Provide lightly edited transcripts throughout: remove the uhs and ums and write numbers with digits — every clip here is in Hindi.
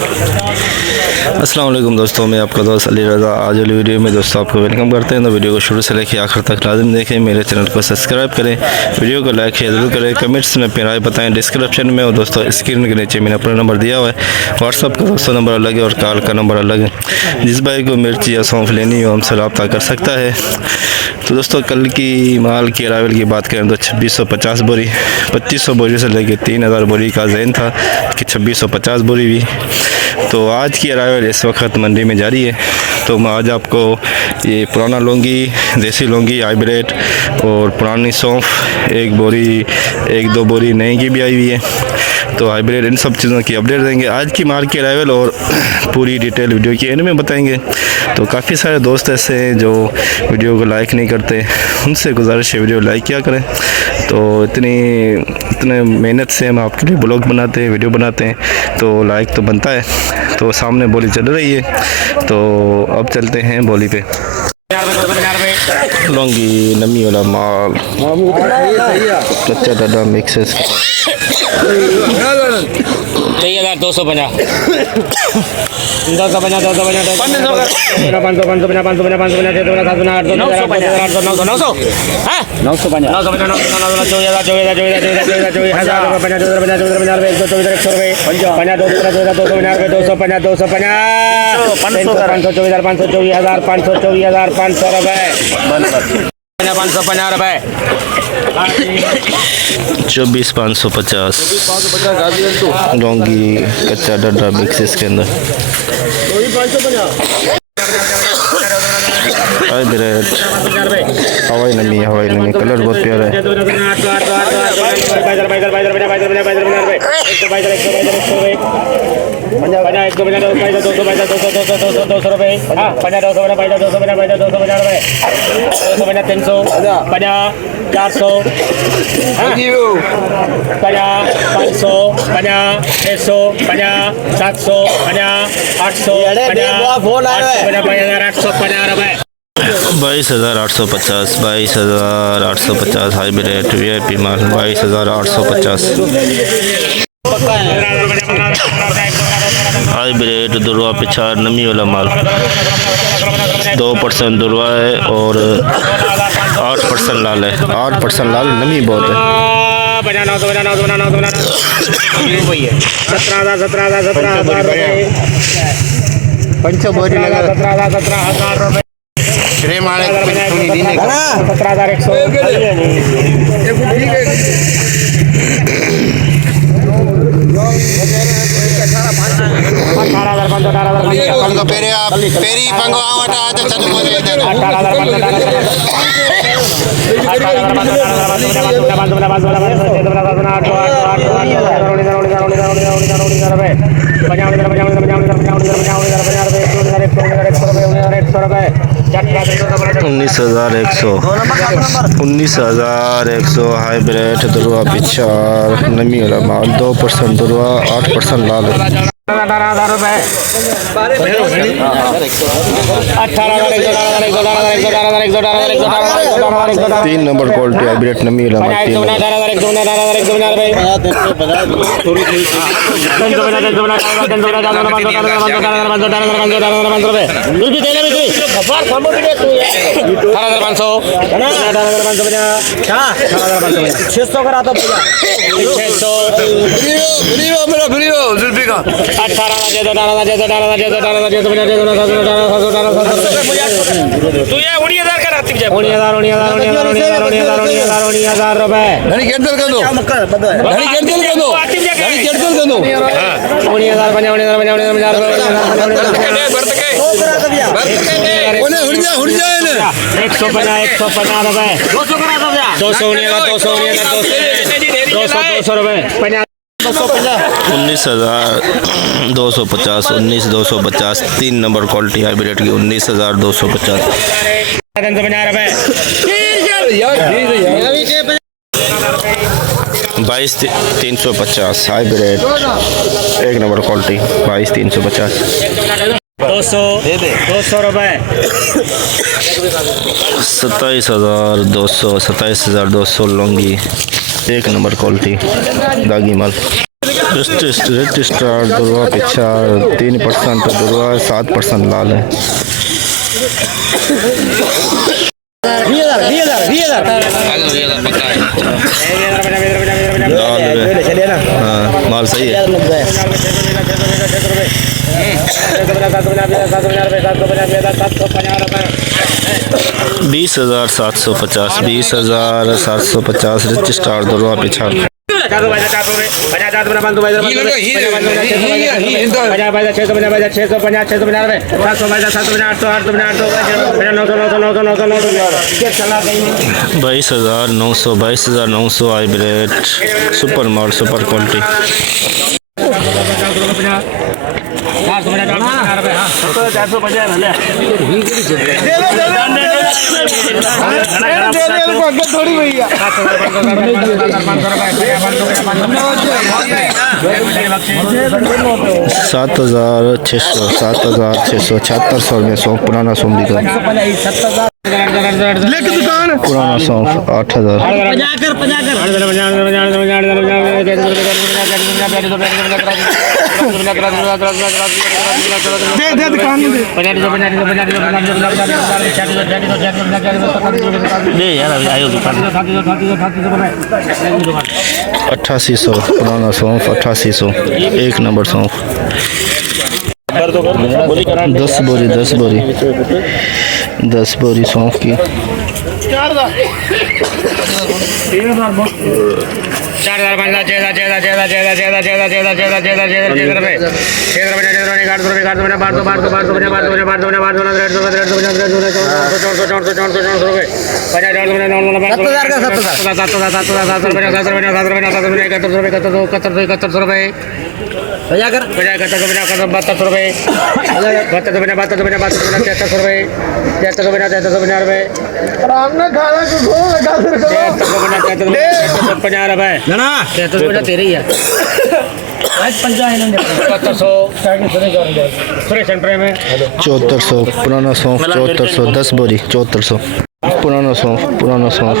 अस्सलाम वालेकुम दोस्तों, मैं आपका दोस्त अली रज़ा। आज वाली वीडियो में दोस्तों आपको वेलकम करते हैं। तो वीडियो को शुरू से लेकर आखिर तक लाजिम देखें। मेरे चैनल को सब्सक्राइब करें, वीडियो को लाइक शेयर ज़रूर करें, कमेंट्स में अपनी राय बताएं। डिस्क्रिप्शन में और दोस्तों स्क्रीन के नीचे मैंने अपना नंबर दिया हुआ है। व्हाट्सअप का दोस्तों नंबर अलग है और कॉल का नंबर अलग है। जिस भाई को मिर्च या सौंफ लेनी हो हमसे रब्ता कर सकता है। तो दोस्तों कल की माल की अरावल की बात करें तो 2650 बोरी, 2500 बोरी से लेकर 3000 बोरी का जहन था कि 2650 बोरी भी। तो आज की अरावल इस वक्त मंडी में जारी है। तो मैं आज आपको ये पुराना लौंगी, देसी लौंगी, हाइब्रिड और पुरानी सौंफ एक बोरी, एक दो बोरी नई की भी आई हुई है। तो हाइब्रिड इन सब चीज़ों की अपडेट देंगे। आज की माल की अरावल और पूरी डिटेल वीडियो की एंड में बताएंगे। तो काफ़ी सारे दोस्त ऐसे हैं जो वीडियो को लाइक नहीं करते, उनसे गुजारिश है वीडियो लाइक किया करें। तो इतने मेहनत से हम आपके लिए ब्लॉग बनाते हैं, वीडियो बनाते हैं, तो लाइक तो बनता है। तो सामने बोली चल रही है, तो अब चलते हैं बोली पे। लौंगी नमी वाला माल, कच्चा डाडा मिक्सेस 250 24,550 लौंगी कच्चा डाडा मिक्सेस के अंदर। हाइब्रिड हवाई नमी कलर बहुत प्यारा है। बाईस 22,850 हाइब्रिड VIP माल 22,850। हाइब्रिड दुर्वा पिछाड़ नमी वाला माल 2% दुर्वा है और 8% लाल है। 8% लाल नमी बहुत है। 17,000 $19,100 हाइब्रिड दुर्वा पिछाड़ नमी वाला माल 2% दुर्वा 8% लाल है। 3 नंबर क्वालिटी हाइब्रिड नमी वाला माल 600 करा तो 600 19,250 19,250 3 नंबर क्वालिटी हाइब्रिड की 19,250। 22,350 हाइब्रिड 1 नंबर क्वालिटी 22,350। 200 रुपए 27,200 लौंगी 1 नंबर क्वालिटी दागी माल। रजिस्ट्रार दुर्वा पिछा 3% दुर्वा 7% लाल है। 20,000 लाल है। हाँ, माल सही है। 20,750 20,750 रजिस्ट्रार दुर्वा पिछा। 22,900 हाइब्रिड सुपर माल सुपर क्वालिटी। 7,600 में सौ पुराना सोम दिखा। पुराना सौंफ 8,000। 8,800 पुराना सौंफ 8,800 एक नंबर सौंफ। 10 बोरी सौंफ की। 7400 पुराना सौंफ 7400 10 बोरी 7400 पुराना सौंफ पुराना सौंफ।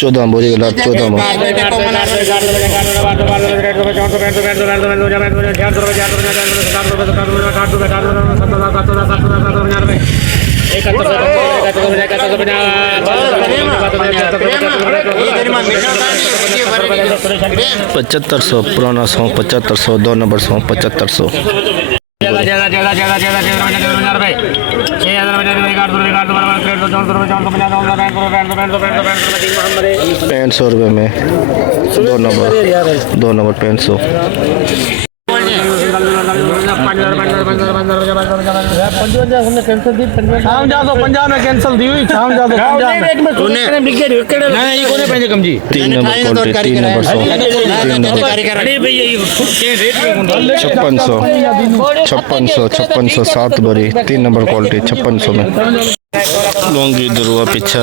14 बोरी 14 में 7500 पुराना सौंफ 7500 2 नंबर सौंफ 7500। 500 रुपये में 2 नंबर 500। 50 में कैंसिल दी हुई 3 नंबर क्वालिटी 3 नंबर सौ 5600 7 बोरी 3 नंबर क्वालिटी 5600 में। लौंगी दुर्वा पिछा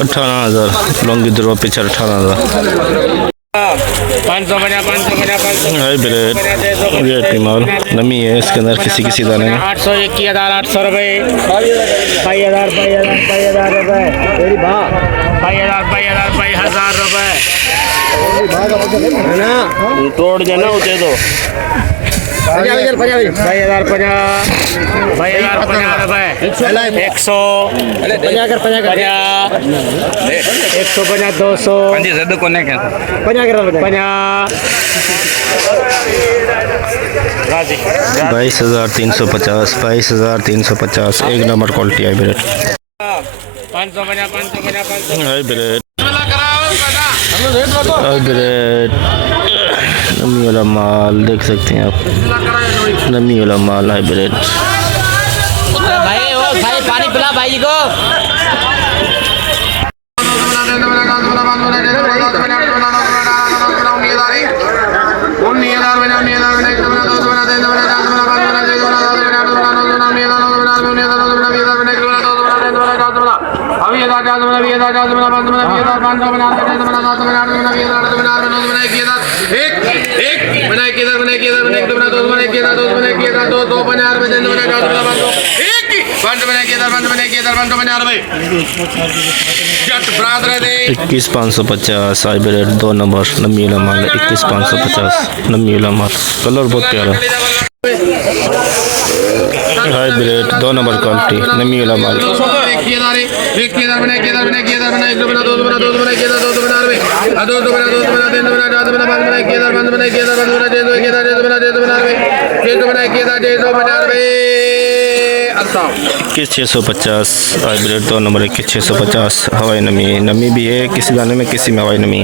18,000 लौंगी दुर्वा पिछा 18,000। 500 हाइब्रिड रेट माल नमी है इसके अंदर किसी दाने में। 800 21,800 रुपये 5,000 रुपये 5,000 रुपये तोड़ देना उसे तो 5,050 रुपये 150 200 22,350 एक नंबर क्वालिटी हाइब्रिड 550 हाइब्रिड नमी वाला माल देख सकते हैं आप। नमी वाला माल हाइब्रिड। भाई पानी पिला भाई को। अभी ये दादा जमना भी ये दादा जमना बंद बना भी ये दादा बंद बना दे बना दादा बना बना भी ये दादा बना बना एक ये दादा एक बना के इधर बना के इधर बना के बना दो बना के इधर दो बना के इधर दो बना यार बना बना दादा बंद एक बंद बना के इधर बंद बना के इधर बंद बना यार भाई जट ब्रादर दे 21550 हाइब्रिड 2 नंबर नमी वाला माल 21550 नमी वाला माल कलर बहुत प्यारा हाइब्रिड 2 नंबर क्वालिटी नमी वाला माल एक इधर बना के इधर बना के इधर बना एक बना दो बना के इधर दो बना रे दो बना तीन बना चार बना बंद बना के इधर बंद बना के इधर बंद बना दे दो के इधर दे बना रे ये तो बना के इधर दे दो बना रे 21650 हाइब्रिड 2 नंबर 21650 हवाई नमी भी है किसी दाने में किसी में हवाई नमी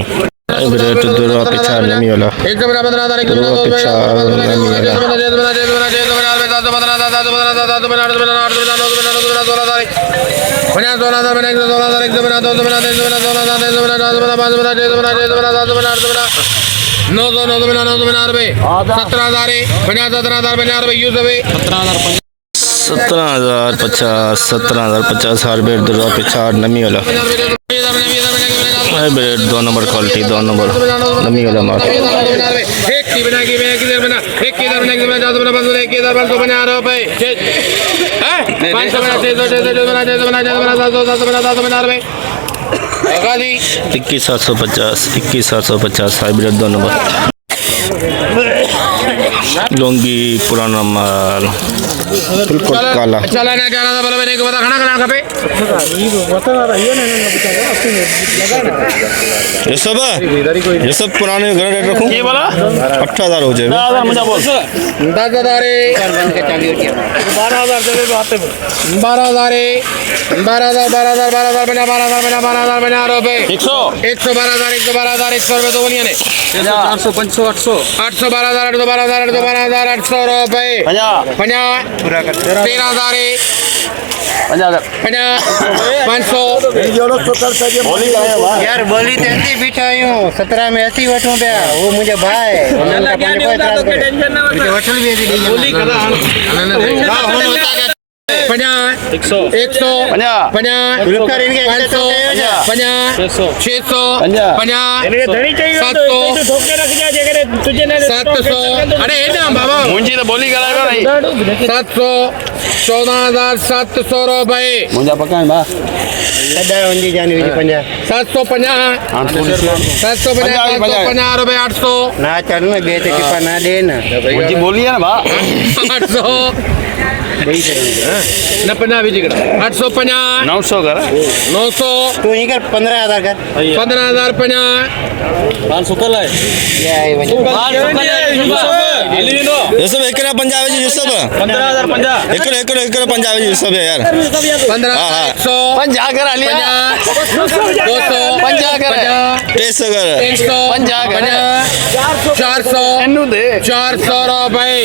हाइब्रिड 2 पिछा नमी वाला एक बना 15 तारीख दो पिछा नमी वाला नौ सौ 17050 हाइब्रिड 2 पिछा नमी वाला हाइब्रिड 2 नंबर क्वालिटी 2 नंबर नमी वाला माल इक्कीस 21750 हाइब्रिड 2 नंबर लौंगी पुराना माल बिल्कुल काला ये सब पुराने घर रेट रखूं ये वाला 8000 हो जाएगा 500 यार बोली तो ऐसी बिठा हूँ 17 में ऐसी वठूं पे वो मुझे भाई वठल भी ऐसी मुंजी तो बोली कराएगा नहीं 14,700 रुपए मुंजा पका बा सदा वंजी जानी हुई 750 रुपए 800 ना चल ना बेच के ना दे ना मुंजी बोली है ना बा 800 न 50 भी जिगड़ा 850 900 कर 900 तू ही कर 15,000 कर 15,050 500 कर ले ये सब एकरा पंजाबी जी सब 15,050 एकरा पंजाबी जी सब है यार 15,100 50 कर लिया 200 50 कर 300 कर 300 400 रुपए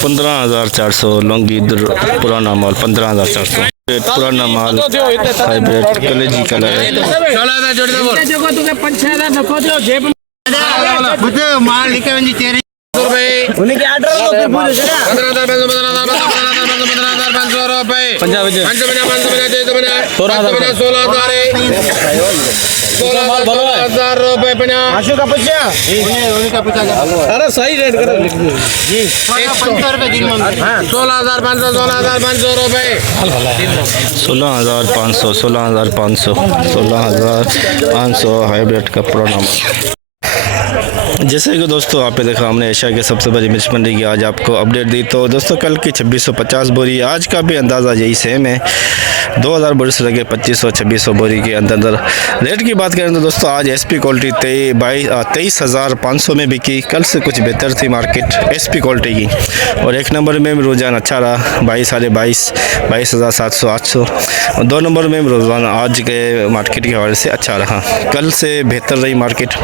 15,400 लौंगी पुराना माल 15,400 पुराना माल हाइब्रिड कलेजी कलर है माल लिखे वंजी तेरे उनके ऑर्डर को फिर पूछ ना 15,500 रुपए 16,000 रुपए 50 का पूछा उनका पूछा अरे सही रेट करो जी 500 रुपए दिन में 16,500 रुपए 16,500 हाइब्रिड का पुराना माल। जैसे कि दोस्तों आपने देखा हमने एशिया के सबसे बड़ी मिर्च मंडी की आज आपको अपडेट दी। तो दोस्तों कल की 2650 बोरी, आज का भी अंदाज़ा यही सेम है। 2000 बोरी से लगे 2500-2600 बोरी के अंदर रेट की बात करें तो दोस्तों आज एसपी क्वालिटी 23,500 में बिकी। कल से कुछ बेहतर थी मार्केट एसपी क्वालिटी की, और एक नंबर में भी रुझान अच्छा रहा 22,500, 22,700-800, और 2 नंबर में रुझान आज के मार्केट के हवाले से अच्छा रहा। कल से बेहतर रही मार्केट।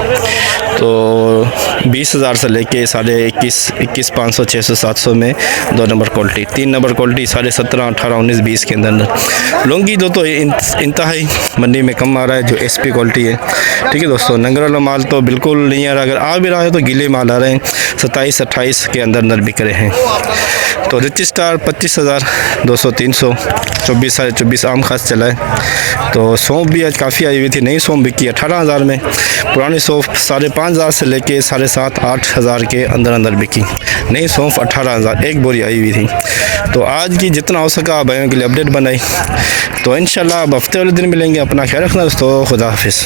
तो 20,000 से लेके 21,500 600 700 में 2 नंबर क्वालिटी, 3 नंबर क्वालिटी 17,500 18 19 20 के अंदर। लौंगी दो तो इंतहाई मंडी में कम आ रहा है जो SP क्वालिटी है। ठीक है दोस्तों, नंगर वाला माल तो बिल्कुल नहीं आ रहा, अगर आ भी रहा है तो गीले माल आ रहे हैं, 27 28 के अंदर बिक रहे हैं। तो रिच स्टार 25,200 300, 24 24 आम खास चला है। तो सौंफ भी आज काफ़ी आई हुई थी, नई सौंफ बिकी 18,000 में, पुरानी सौंफ 5,500 से लेके 7,500 8,000 के अंदर बिकी, नई सौंफ 18,000 एक बोरी आई हुई थी। तो आज की जितना हो सका भाइयों के लिए अपडेट बनाई, तो इंशाल्लाह अब हफ्ते वाले दिन मिलेंगे। अपना ख्याल रखना दोस्तों, खुदा हाफिज़।